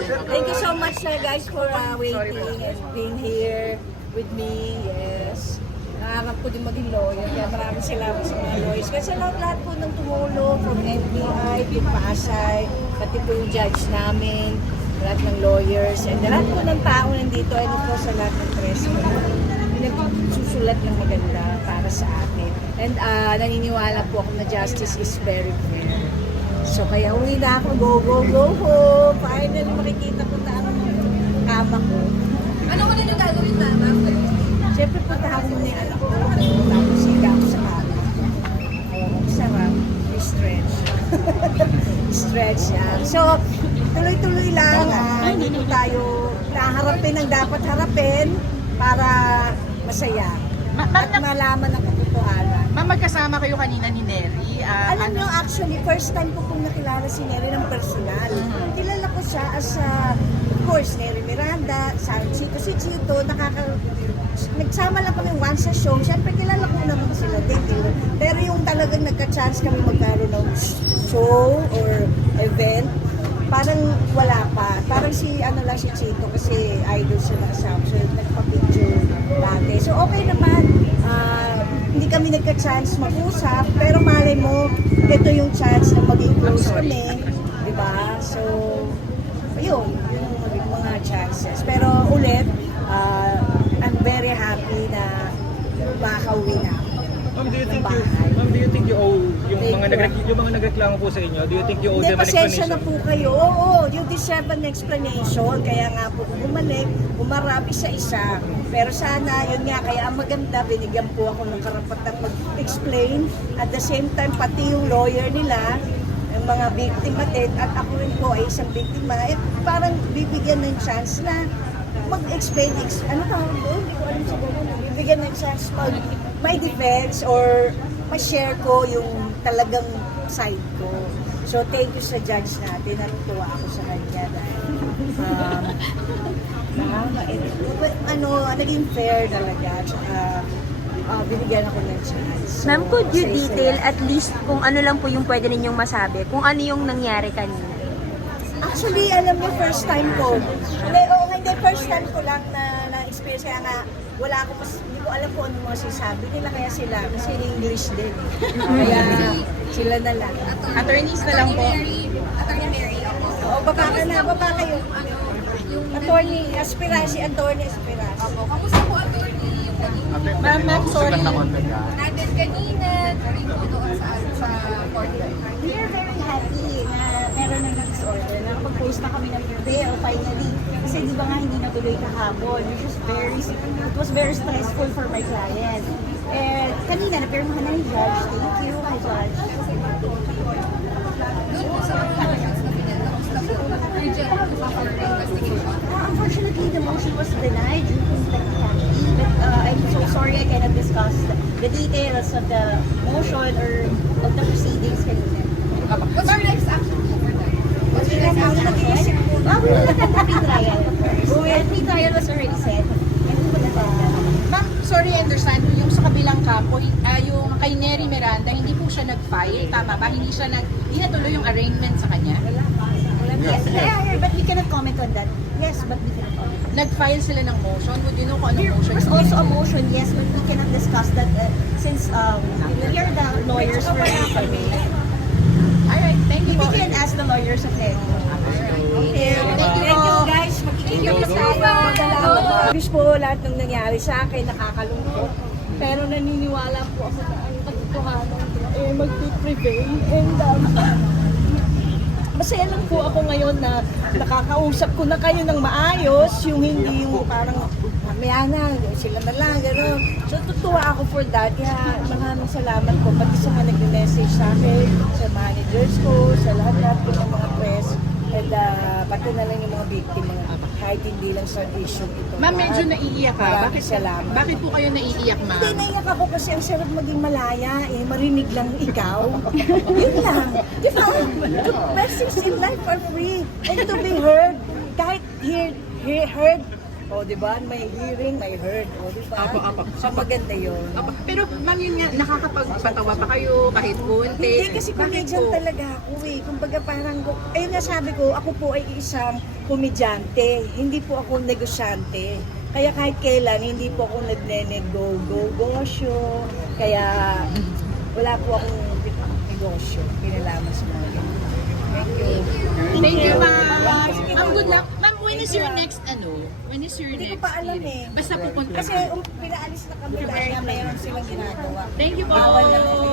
Thank you so much guys for waiting and being here with me. Yes. Nangarap ko din maging lawyer. Kaya maraming salamat sa mga lawyers. Kasi lahat po ng tumulong from NBI, Team Pasay, pati po yung judge namin, lahat ng lawyers, and lahat po ng tao nandito, and of course sa lahat ng press nagsusulat ng maganda para sa atin. And naniniwala po ako na justice is very fair. So kaya uwi na ako, go, go, go home. Finally makikita ko na ang kama ko. Ano ko yung gagawin na after? Siyempre puntahan mo na yung anak ko. Tapos higa ako sa kama. Sarap. May stretch. Stretch yan. So, tuloy-tuloy lang. Hindi po tayo naharapin ang dapat harapin para masaya. At malaman ang katotohanan. Ma'am, magkasama kayo kanina ni Neri. Alam niyo, actually, first time ko pong nakilala si Neri ng personal. Kilala ko siya as, of course, Neri Miranda, Chito, si Chito, nagsama lang kami once sa show. Siyempre, kilala ko naman sila din. Pero yung talagang nagka-chance kami magkaroon ng show or event, parang wala pa. Parang si Chito kasi idol siya na kasama. So, nagpa-picture dati. So, okay naman. Hindi kami nagka-chance mag-usap, pero malay mo, ito yung chance na maging close kami. Diba? So, ayun, yung mga chances. Pero ulit, I'm very happy na makakauwi na. Ma'am, do you think you owe yung mga nagreklamo po sa inyo? Do you think you owe them an Pasensya explanation? na po kayo. Oo, you deserve an explanation. Kaya nga po bumalik, umarap isa-isa. Pero sana, yun nga, kaya ang maganda, binigyan po ako ng karapatan mag-explain. At the same time, pati yung lawyer nila, yung mga biktima din, at ako rin po ay isang biktima, parang bibigyan ng chance na mag-explain, ano tawag doon? Hindi ko alam sa buwan. Bibigyan ng chance may defense or ma-share ko yung talagang side ko. So, thank you sa judge natin. Natutuwa ako sa kanya dahil naging fair talaga. Binigyan ako ng chance. So, Ma'am, could you sa detail Israel. at least kung ano lang po yung pwede ninyong masabi? Kung ano yung nangyari kanina? Actually, alam niyo, first time ko. Hindi, first time ko lang na-experience. Kaya nga, hindi ko alam kung ano mga sinasabi nila. Kaya sila, kasi English din. Kaya sila na lang. Attorneys na lang po. Attorney Mary, ako. Oo, baba kayo. Attorney Aspirasi. Opo, kamusta po attorney yung naging Ma'am, sorry. natin kanina during po doon sa court? We are very happy na meron ng release order. Nakapag-post na kami ng bail finally. Kasi di ba nga hindi natuloy kahapon. It was very stressful for my client. And kanina, napirmahan na ni Judge. Thank you, my Judge. Doon po sa motions na pinag kamusta po? Urgent po ba for investigation? Unfortunately, the motion was denied due to technicality. But I'm so sorry I cannot discuss the details of the motion or of the proceedings kanina. What's your next action po for that? What's your next action? We will attend the pre-trial, of course. The pre-trial was already set. And we will attend that. Ma'am, sorry, I understand. Yung sa kabilang kampo, yung kay Neri Miranda, hindi po siya nag-file. Tama ba? Hindi natuloy yung arraignment sa kanya? Yes, but we cannot comment on that. Yes, but we cannot comment. Nag-file sila ng motion. Would you know kung anong motion? There's also a motion, yes, but we cannot discuss that since we are the lawyers for Alright, thank you we po. can ask the lawyers of Neri. Thank you guys. Magkikita po tayo. Wish po lahat ng nangyari sa akin, nakakalungkot. Pero naniniwala po ako na ang katotohanan mag-prevail. And masaya lang po ako ngayon na nakakausap ko na kayo ng maayos, yung hindi yung parang mamaya na, sila na lang, gano'n. So, tutuwa ako for that. Kaya maraming salamat po, pati sa mga nag-message sa akin, sa managers ko, sa lahat-lahat ko ng mga press, and pati na lang yung mga biktima, kahit hindi lang sa issue ito. Ma'am, medyo naiiyak ka. Maraming salamat. Bakit po kayo naiiyak, ma'am? Hindi, naiyak ako kasi ang sarap maging malaya, marinig lang ikaw. Yun lang. Di ba? The best things in life are free and to be heard. Kahit heard O, di ba? May hearing, may heard. O, di ba? Apo. So, maganda yun. Opo. Pero ma'am yun nga, nakakapagpatawa pa kayo kahit konti. Hindi kasi Bakit comedian po? talaga ako eh. Kumbaga parang, ayun nga sabi ko, ako po ay isang komedyante. Hindi po ako negosyante. Kaya kahit kailan, hindi po ako nagne-negosyo. Kaya wala po akong negosyo. Pinalaman sa mga ganyan. Thank you. Thank you, ma'am. Sige, Ma'am, good ma'am. luck. Ma'am, when is your next When is your Hindi ko next pa alam hearing? eh. Basta pupunta Kasi ka. pinaalis na kami dahil mayroon silang ginagawa. Thank you po. Bawal na kami.